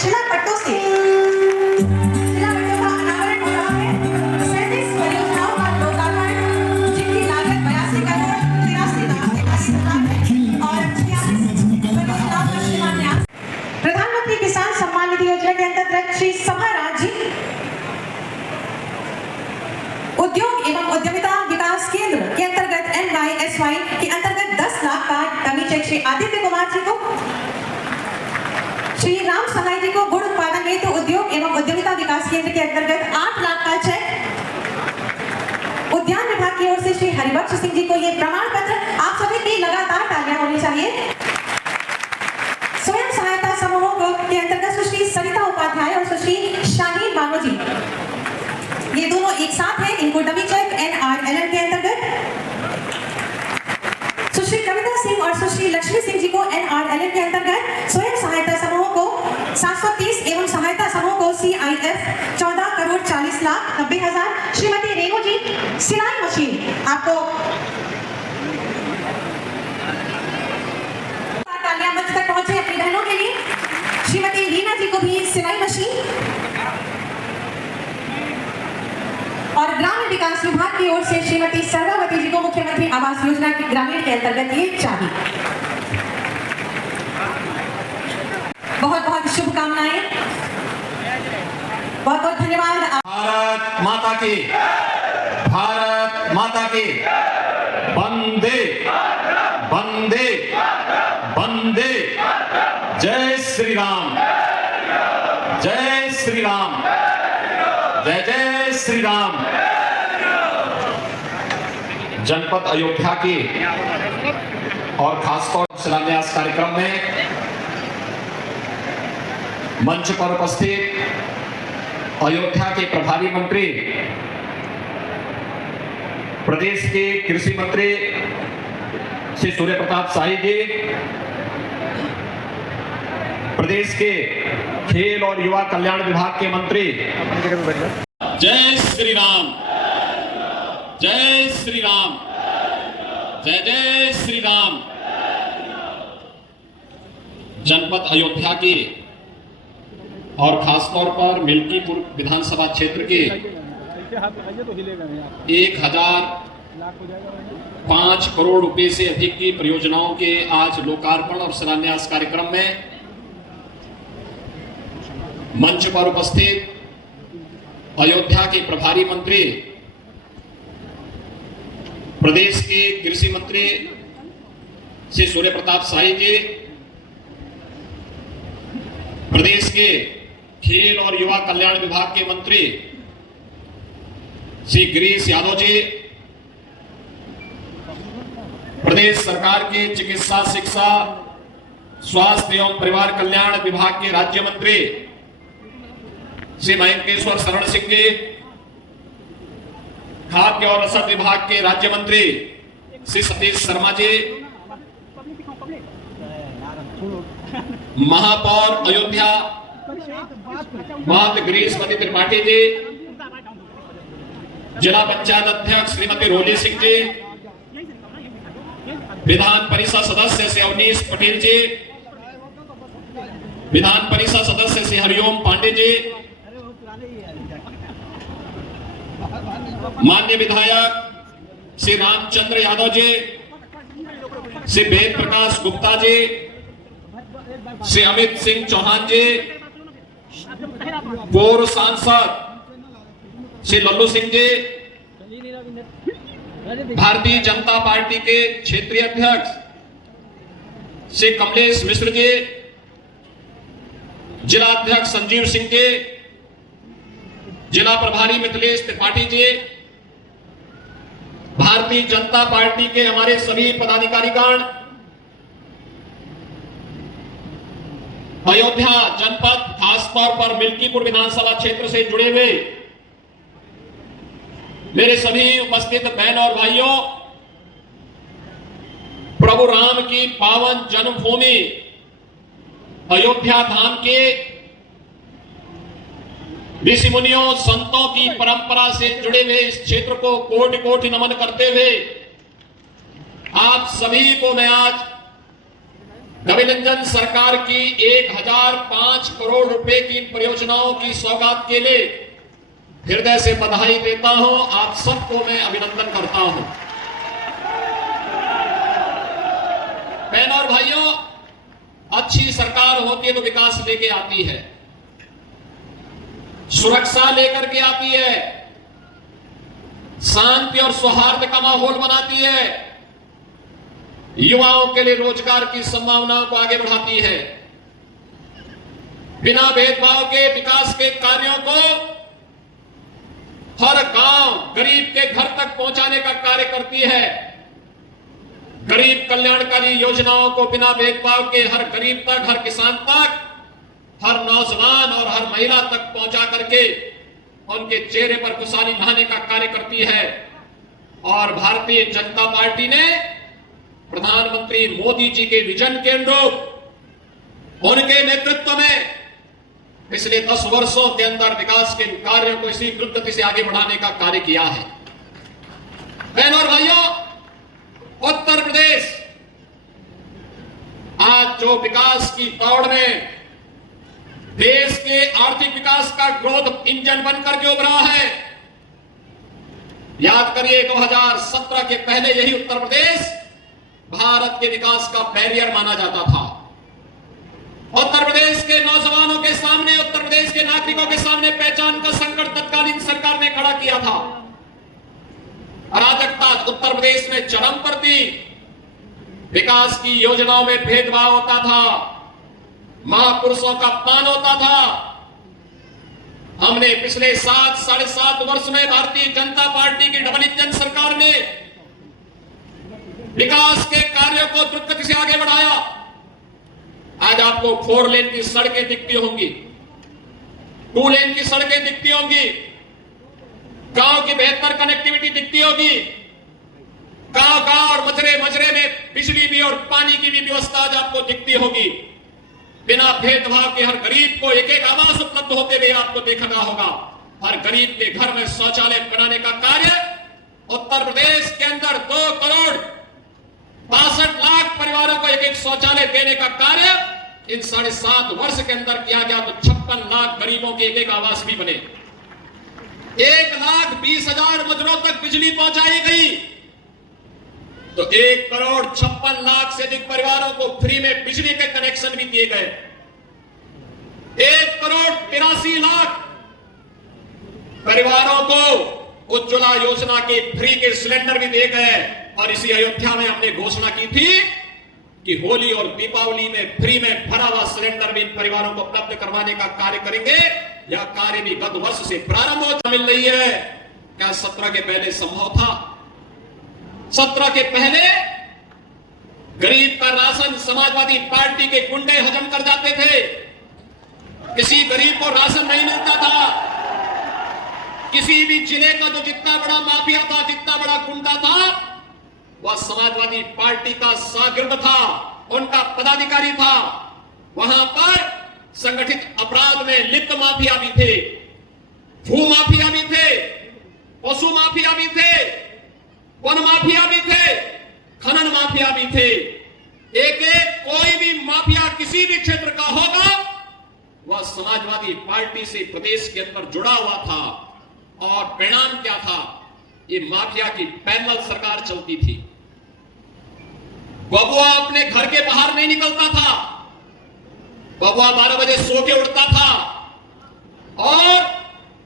शिला पट्टों से शिला पट्टों का अनावरण हो रहा है। 37 परियोजनाओं का लोकार्पण, जिनकी लागत 82 करोड़ 83 लाख 41 हजार है और 46 परियोजनाओं का शिलान्यास। प्रधानमंत्री किसान सम्मान निधि योजना के अंतर्गत श्री सभाराज जी उद्योग एवं उद्यमिता विकास केंद्र के अंतर्गत NYSY के अंतर्गत 10 लाख का डमी चेक श्री आदित्य कुमार जी को, श्री राम सहाय जी को गुड़ उत्पादन हेतु उद्योग एवं उद्यमिता विकास केंद्र के अंतर्गत 8 लाख का चेक, उद्यान विभाग की ओर से श्री हरिबख्श सिंह जी को ये प्रमाण पत्र। आप सभी की लगातार तालियां होनी चाहिए। स्वयं सहायता समूहों के अंतर्गत सुश्री सरिता उपाध्याय और सुश्री शाहीन बानो जी, ये दोनों एक साथ हैं। इनको डमी चेक NRLM के अंतर्गत सुश्री कविता सिंह और सुश्री लक्ष्मी सिंह जी को NRLM के अंतर्गत स्वयं सहायता समूह को 730 एवं सहायता समूह को CIF 14 करोड़ 40 लाख 90 हजार। श्रीमती रेणु जी सिलाई मशीन, आपको तालियां मंच तक पहुंचे अपनी बहनों के लिए। श्रीमती रीना जी को भी सिलाई मशीन और ग्रामीण विकास विभाग की ओर से श्रीमती सर्वावती जी को मुख्यमंत्री आवास योजना के ग्रामीण के अंतर्गत ये चाबी। बहुत बहुत शुभकामनाएं, बहुत बहुत धन्यवाद। भारत माता की, भारत माता की, वंदे वंदे वंदे। जय श्री राम, जय श्री राम, जय जय श्री राम। जनपद अयोध्या की और खासतौर शिलान्यास कार्यक्रम में मंच पर उपस्थित अयोध्या के प्रभारी मंत्री, प्रदेश के कृषि मंत्री श्री सूर्य प्रताप शाही जी, प्रदेश के खेल और युवा कल्याण विभाग के मंत्री। जय श्री राम, जय श्री राम, जय जय श्री राम। जनपद अयोध्या की और खासतौर पर मिल्कीपुर विधानसभा क्षेत्र के 1005 करोड़ रुपए से अधिक की परियोजनाओं के आज लोकार्पण और शिलान्यास कार्यक्रम में मंच पर उपस्थित अयोध्या के प्रभारी मंत्री, प्रदेश के कृषि मंत्री श्री सूर्य प्रताप शाही जी, प्रदेश के खेल और युवा कल्याण विभाग के मंत्री श्री गिरीश यादव जी, प्रदेश सरकार के चिकित्सा शिक्षा स्वास्थ्य एवं परिवार कल्याण विभाग के राज्य मंत्री श्री मयंकेश्वर शरण सिंह जी, खाद्य और रसद विभाग के राज्य मंत्री श्री सतीश शर्मा जी, महापौर अयोध्या महंत गिरीशमती त्रिपाठी जी, जिला पंचायत अध्यक्ष श्रीमती रोली सिंह जी, विधान परिषद सदस्य श्री अवनीश पटेल जी, विधान परिषद सदस्य श्री हरिओम पांडे जी, माननीय विधायक श्री रामचंद्र यादव जी, श्री वेद प्रकाश गुप्ता जी, श्री अमित सिंह चौहान जी, पूर्व सांसद श्री लल्लू सिंह जी, भारतीय जनता पार्टी के क्षेत्रीय अध्यक्ष श्री कमलेश मिश्र जी, जिला अध्यक्ष संजीव सिंह जी, जिला प्रभारी मिथिलेश त्रिपाठी जी, भारतीय जनता पार्टी के हमारे सभी पदाधिकारीगण, अयोध्या जनपद खासतौर पर मिल्कीपुर विधानसभा क्षेत्र से जुड़े हुए मेरे सभी उपस्थित बहन और भाइयों, प्रभु राम की पावन जन्मभूमि अयोध्या धाम के ऋषि मुनियों संतों की परंपरा से जुड़े हुए इस क्षेत्र को कोटि कोटि नमन करते हुए आप सभी को मैं आज रविरंजन सरकार की 1005 करोड़ रुपए की इन परियोजनाओं की सौगात के लिए हृदय से बधाई देता हूं। आप सबको मैं अभिनंदन करता हूं। बहनों और भाइयों, अच्छी सरकार होती है तो विकास लेके आती है, सुरक्षा लेकर के आती है, शांति और सौहार्द का माहौल बनाती है, युवाओं के लिए रोजगार की संभावनाओं को आगे बढ़ाती है, बिना भेदभाव के विकास के कार्यों को हर गांव गरीब के घर तक पहुंचाने का कार्य करती है, गरीब कल्याणकारी योजनाओं को बिना भेदभाव के हर गरीब तक, हर किसान तक, हर नौजवान और हर महिला तक पहुंचा करके उनके चेहरे पर खुशहाली लाने का कार्य करती है। और भारतीय जनता पार्टी ने प्रधानमंत्री मोदी जी के विजन के अनुरूप उनके नेतृत्व में पिछले 10 वर्षों के अंदर विकास के कार्यों को इसी गति से आगे बढ़ाने का कार्य किया है। बहनों और भाइयों, उत्तर प्रदेश आज जो विकास की दौड़ में देश के आर्थिक विकास का ग्रोथ इंजन बनकर के उभरा है। याद करिए, 2017 के पहले यही उत्तर प्रदेश भारत के विकास का बैरियर माना जाता था। उत्तर प्रदेश के नौजवानों के सामने, उत्तर प्रदेश के नागरिकों के सामने पहचान का संकट तत्कालीन सरकार ने खड़ा किया था। अराजकता उत्तर प्रदेश में चरम पर थी, विकास की योजनाओं में भेदभाव होता था, महापुरुषों का अपमान होता था। हमने पिछले 7-7.5 वर्ष में भारतीय जनता पार्टी की डबल इंजन सरकार ने विकास के कार्यों को द्रुत गति से आगे बढ़ाया। आज आपको 4 लेन की सड़कें दिखती होंगी, 2 लेन की सड़कें दिखती होंगी, गांव की बेहतर कनेक्टिविटी दिखती होगी, गांव और मजरे में बिजली भी और पानी की भी व्यवस्था आज आपको दिखती होगी। बिना भेदभाव के हर गरीब को एक आवास उपलब्ध होते हुए आपको देखना होगा। हर गरीब के घर में शौचालय बनाने का कार्य उत्तर प्रदेश के अंदर 2 करोड़ 62 लाख परिवारों को एक शौचालय देने का कार्य इन 7.5 वर्ष के अंदर किया गया। तो 56 लाख गरीबों के एक आवास भी बने, 1,20,000 मजरों तक बिजली पहुंचाई गई, तो 1 करोड़ 56 लाख से अधिक परिवारों को फ्री में बिजली के कनेक्शन भी दिए गए, 1 करोड़ 83 लाख परिवारों को उज्ज्वला योजना के फ्री के सिलेंडर भी दिए गए। और इसी अयोध्या में हमने घोषणा की थी कि होली और दीपावली में फ्री में भरा हुआ सिलेंडर भी इन परिवारों को उपलब्ध करवाने का कार्य करेंगे। यह कार्य भी गत वर्ष से प्रारंभ हो मिल रही है। क्या 17 के पहले संभव था? 17 के पहले गरीब का राशन समाजवादी पार्टी के गुंडे हजम कर जाते थे। किसी गरीब को राशन नहीं मिलता था। किसी भी जिले का जो जितना बड़ा माफिया था, जितना बड़ा गुंडा था, वह समाजवादी पार्टी का शागिर्द था, उनका पदाधिकारी था। वहां पर संगठित अपराध में लिप्त माफिया भी थे, भू माफिया भी थे, पशु माफिया भी थे, वन माफिया भी थे, खनन माफिया भी थे। एक कोई भी माफिया किसी भी क्षेत्र का होगा, वह समाजवादी पार्टी से प्रदेश के अंदर जुड़ा हुआ था। और परिणाम क्या था? ये माफिया की पैनल सरकार चलती थी। बबुआ अपने घर के बाहर नहीं निकलता था, बबुआ 12 बजे सो के उठता था और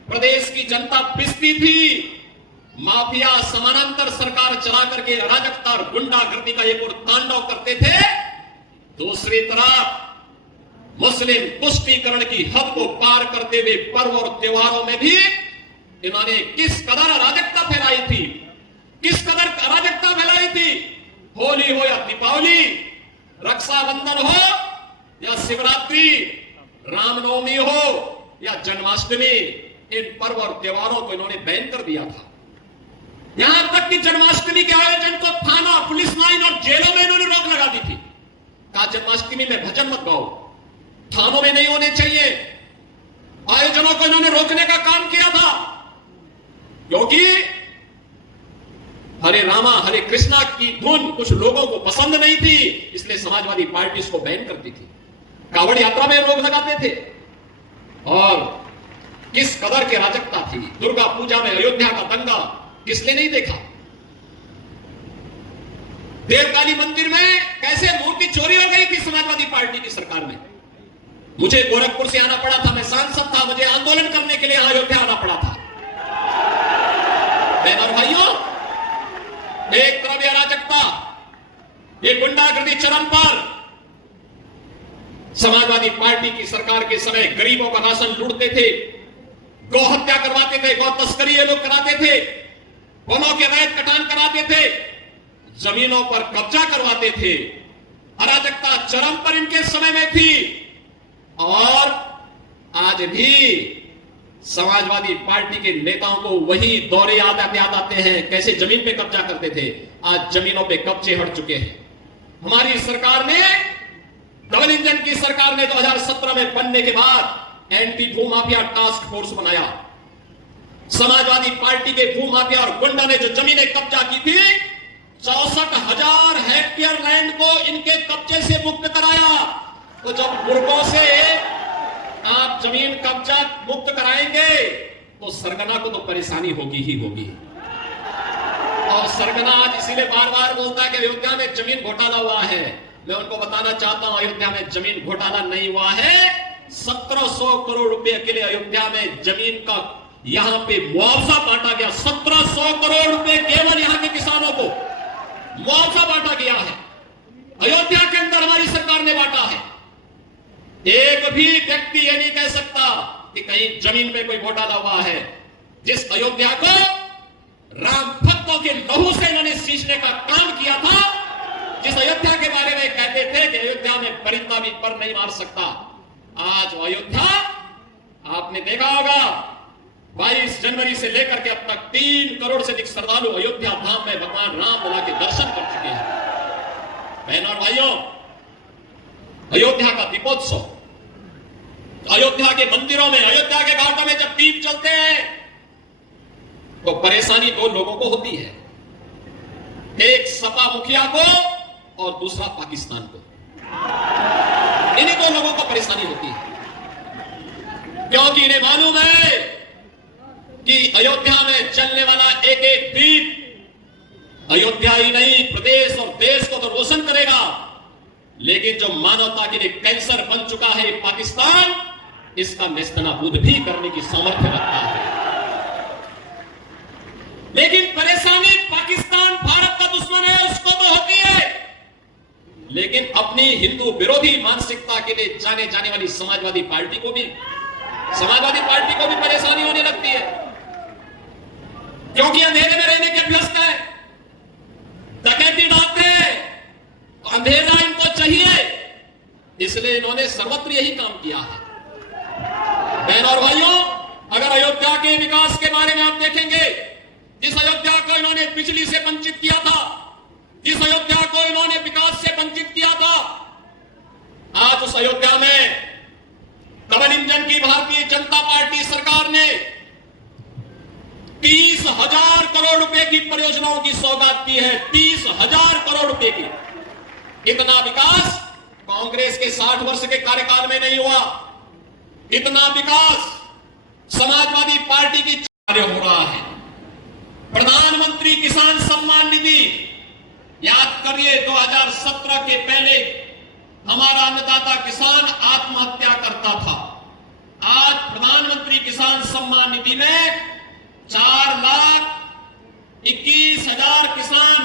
प्रदेश की जनता पिसती थी। माफिया समानांतर सरकार चला करके अराजकता और गुंडागर्दी का एक और तांडव करते थे। दूसरी तरफ मुस्लिम पुष्टिकरण की हद को पार करते हुए पर्व और त्योहारों में भी इन्होंने किस कदर अराजकता फैलाई थी, किस कदर अराजकता फैलाई थी। होली हो या दीपावली, रक्षाबंधन हो या शिवरात्रि, रामनवमी हो या जन्माष्टमी, इन पर्व और त्योहारों को इन्होंने बैन कर दिया था। यहां तक कि जन्माष्टमी के आयोजन को थाना, पुलिस लाइन और जेलों में इन्होंने रोक लगा दी थी। कहा जन्माष्टमी में भजन मत गाओ, थानों में नहीं होने चाहिए। आयोजनों को इन्होंने रोकने का काम किया था, क्योंकि हरे रामा हरे कृष्णा की धुन कुछ लोगों को पसंद नहीं थी, इसलिए समाजवादी पार्टी इसको बैन करती थी, कावड़ यात्रा में रोक लगाते थे। और किस कदर की अराजकता थी। दुर्गा पूजा में अयोध्या का दंगा किसने नहीं देखा। देवकाली मंदिर में कैसे मूर्ति चोरी हो गई थी समाजवादी पार्टी की सरकार में। मुझे गोरखपुर से आना पड़ा था, मैं सांसद था, मुझे आंदोलन करने के लिए अयोध्या आना पड़ा था। बहन और भाइयों, एक तरफ ये अराजकता, ये गुंडागर्दी चरम पर। समाजवादी पार्टी की सरकार के समय गरीबों का राशन लूटते थे, गौ हत्या करवाते थे, गौ तस्करी ये लोग कराते थे, वनों के अवैध कटान कराते थे, जमीनों पर कब्जा करवाते थे। अराजकता चरम पर इनके समय में थी। और आज भी समाजवादी पार्टी के नेताओं को वही दौरे याद आते हैं, कैसे जमीन पे कब्जा करते थे। आज जमीनों पे कब्जे हट चुके हैं। हमारी सरकार ने, डबल इंजन की सरकार ने 2017 में बनने के बाद एंटी भूमाफिया टास्क फोर्स बनाया। समाजवादी पार्टी के भूमाफिया और गुंडा ने जो जमीनें कब्जा की थी, 64,000 हेक्टेयर लैंड को इनके कब्जे से मुक्त कराया। तो जब मुर्गों से आप जमीन कब्जा मुक्त कराएंगे तो सरगना को तो परेशानी होगी ही होगी। और सरगना आज इसीलिए बार बार बोलता है कि अयोध्या में जमीन घोटाला हुआ है। मैं उनको बताना चाहता हूं, अयोध्या में जमीन घोटाला नहीं हुआ है। 1700 करोड़ रुपए के लिए अयोध्या में जमीन का यहां पे मुआवजा बांटा गया। 1700 करोड़ रुपए केवल यहां के किसानों को मुआवजा बांटा गया है। अयोध्या के अंदर हमारी सरकार ने बांटा है। एक भी व्यक्ति ये नहीं कह सकता कि कहीं जमीन पे कोई घोटाला हुआ है। जिस अयोध्या को राम भक्तों के लहू से इन्होंने सींचने का काम किया था, जिस अयोध्या के बारे में कहते थे कि अयोध्या में परिंदा भी पर नहीं मार सकता, आज वो अयोध्या आपने देखा होगा 22 जनवरी से लेकर के अब तक 3 करोड़ से अधिक श्रद्धालु अयोध्या धाम में भगवान राम लला के दर्शन कर चुके हैं। बहनों और भाइयों, अयोध्या का दीपोत्सव, अयोध्या के मंदिरों में, अयोध्या के घाटों में जब दीप जलते हैं तो परेशानी 2 लोगों को होती है। एक सपा मुखिया को और दूसरा पाकिस्तान को। इन्हीं 2 लोगों को परेशानी होती है, क्योंकि इन्हें मालूम है कि अयोध्या में चलने वाला एक एक दीप अयोध्या ही नहीं प्रदेश और देश को तो रोशन करेगा, लेकिन जो मानवता के लिए कैंसर बन चुका है पाकिस्तान, इसका नेस्तनाबूद भी करने की सामर्थ्य रखता है। लेकिन परेशानी पाकिस्तान भारत का दुश्मन है, उसको तो होती है, लेकिन अपनी हिंदू विरोधी मानसिकता के लिए जाने जाने वाली समाजवादी पार्टी को भी परेशानी होने लगती है, क्योंकि अंधेरे में रहने के अभ्यस्त है, डकैती डालते हैं, तो अंधेरा इनको चाहिए, इसलिए इन्होंने सर्वत्र यही काम किया है। बहनों और भाइयों, अगर अयोध्या के विकास के बारे में आप देखेंगे, जिस अयोध्या को इन्होंने बिजली से वंचित किया था, जिस अयोध्या को इन्होंने विकास से वंचित किया था, आज उस अयोध्या में डबल इंजन की भारतीय जनता पार्टी सरकार ने 30,000 करोड़ रुपए की परियोजनाओं की सौगात दी है। 30,000 करोड़ रुपए की। इतना विकास कांग्रेस के 60 वर्ष के कार्यकाल में नहीं हुआ। इतना विकास समाजवादी पार्टी की कार्य हो रहा है। प्रधानमंत्री किसान सम्मान निधि, याद करिए 2017 के पहले हमारा अन्नदाता किसान आत्महत्या करता था। आज प्रधानमंत्री किसान सम्मान निधि में 4,21,000 किसान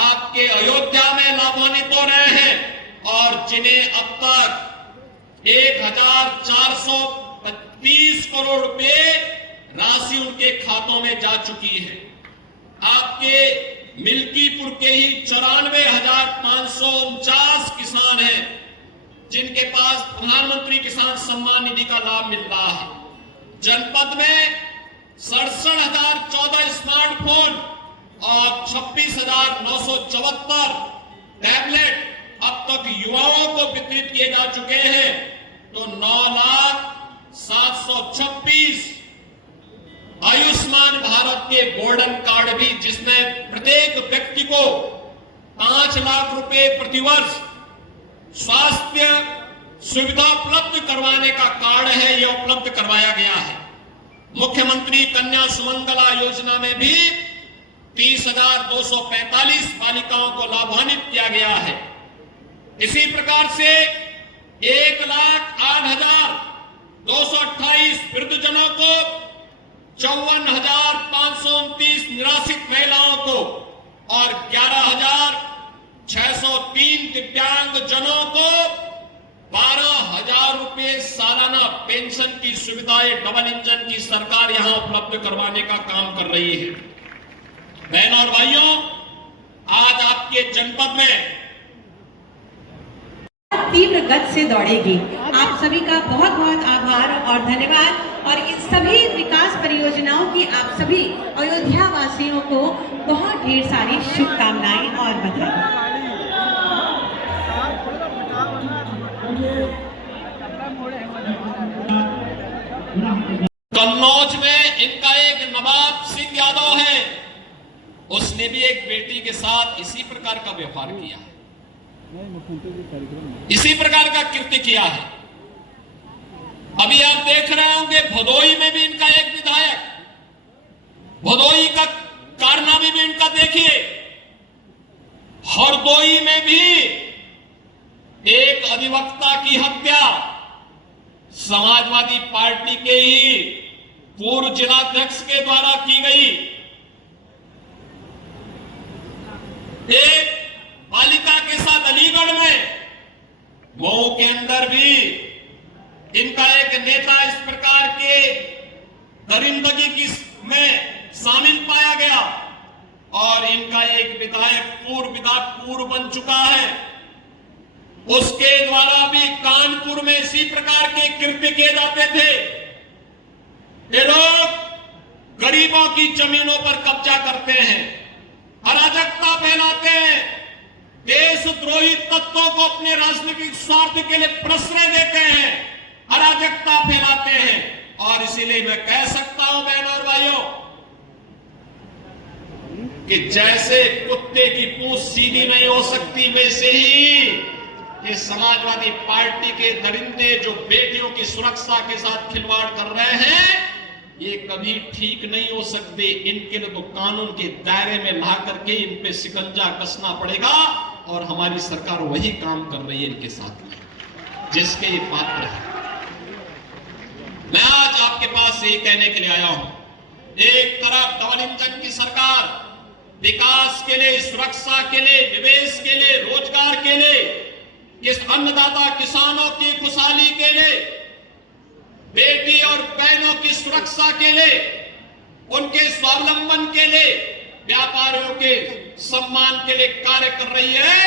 आपके अयोध्या में लाभान्वित हो रहे हैं, और जिन्हें अब तक 1,430 करोड़ रुपए राशि उनके खातों में जा चुकी है। आपके मिल्कीपुर के ही 94,549 किसान हैं जिनके पास प्रधानमंत्री किसान सम्मान निधि का लाभ मिल रहा है। जनपद में 67,014 स्मार्टफोन और 26,974 टैबलेट अब तक युवाओं को वितरित किए जा चुके हैं। तो 9,07,26 आयुष्मान आयुष्मान भारत के गोल्डन कार्ड भी, जिसमें प्रत्येक व्यक्ति को 5 लाख रुपए प्रतिवर्ष स्वास्थ्य सुविधा उपलब्ध करवाने का कार्ड है, यह उपलब्ध करवाया गया है। मुख्यमंत्री कन्या सुमंगला योजना में भी 30,245 बालिकाओं को लाभान्वित किया गया है। इसी प्रकार से 1,08,228 वृद्धजनों को, 54,529 निराश्रित महिलाओं को और 11,603 दिव्यांग जनों को 12,000 रुपए सालाना पेंशन की सुविधाएं डबल इंजन की सरकार यहां उपलब्ध करवाने का काम कर रही है। बहनों और भाइयों, आज आपके जनपद में तीव्र गति से दौड़ेगी। आप सभी का बहुत बहुत आभार और धन्यवाद, और इन सभी विकास परियोजनाओं की आप सभी अयोध्या वासियों को बहुत ढेर सारी शुभकामनाएं और बधाई। कन्नौज में इनका एक नवाब सिंह यादव है, उसने भी एक बेटी के साथ इसी प्रकार का व्यवहार किया है, इसी प्रकार का कृत्य किया है। अभी आप देख रहे होंगे भदोई में भी इनका एक विधायक, भदोई का कारनामे भी इनका देखिए। हरदोई में भी एक अधिवक्ता की हत्या समाजवादी पार्टी के ही पूर्व जिलाध्यक्ष के द्वारा की गई। एक बालिका के साथ अलीगढ़ में, मऊ के अंदर भी इनका एक नेता इस प्रकार के दरिंदगी की में शामिल पाया गया, और इनका एक विधायक पूर्व बन चुका है, उसके द्वारा भी कानपुर में इसी प्रकार के कृत्य किए जाते थे। ये लोग गरीबों की जमीनों पर कब्जा करते हैं, अराजकता फैलाते हैं, देशद्रोही तत्वों को अपने राजनीतिक स्वार्थ के लिए प्रश्रय देते हैं, अराजकता फैलाते हैं। और इसीलिए मैं कह सकता हूं बहनों और भाइयों कि जैसे कुत्ते की पूंछ सीधी नहीं हो सकती, वैसे ही ये समाजवादी पार्टी के दरिंदे जो बेटियों की सुरक्षा के साथ खिलवाड़ कर रहे हैं, ये कभी ठीक नहीं हो सकते। इनके लिए तो कानून के दायरे में ला करके इन पे शिकंजा कसना पड़ेगा, और हमारी सरकार वही काम कर रही है इनके साथ में, जिसके ये पात्र है। मैं आज आपके पास यही कहने के लिए आया हूं, एक तरफ डबल इंजन की सरकार विकास के लिए, सुरक्षा के लिए, निवेश के लिए, रोजगार के लिए, किस अन्नदाता किसानों की खुशहाली के लिए, बेटी और बहनों की सुरक्षा के लिए, उनके स्वावलंबन के लिए, व्यापारियों के सम्मान के लिए कार्य कर रही है।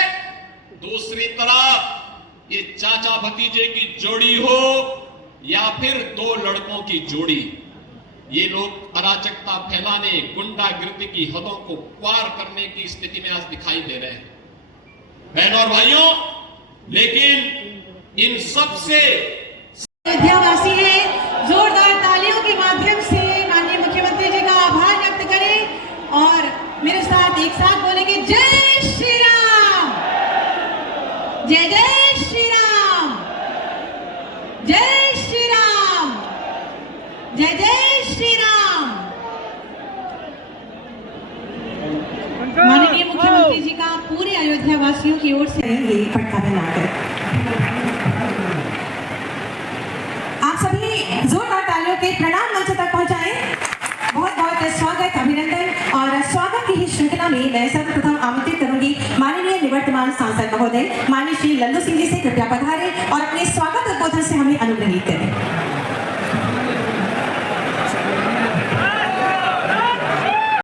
दूसरी तरफ ये चाचा भतीजे की जोड़ी हो या फिर दो लड़कों की जोड़ी, ये लोग अराजकता फैलाने, गुंडागिर्दी की हदों को पार करने की स्थिति में आज दिखाई दे रहे हैं बहनों और भाइयों। लेकिन इन सबसे अयोध्यावासी है, जोरदार तालियों के माध्यम से माननीय मुख्यमंत्री जी का आभार व्यक्त करें, और मेरे साथ एक साथ बोलेंगे, जय श्री राम, जय जय श्री राम, जय श्री राम, जय जय श्री राम। माननीय मुख्यमंत्री जी का पूरे अयोध्या वासियों की ओर से ये पट्टा बनाकर आप सभी जोरदार तालियों के प्रणाम मंच तक पहुंचाएं। बहुत बहुत स्वागत, अभिनंदन, और स्वागत की ही श्रृंखला में मैं सर्वप्रथम आमंत्रित करूंगी माननीय निवर्तमान सांसद महोदय माननीय श्री लल्लू सिंह जी से, कृपया पधारें और अपने स्वागत उद्बोधन से हमें अनुग्रहित करें।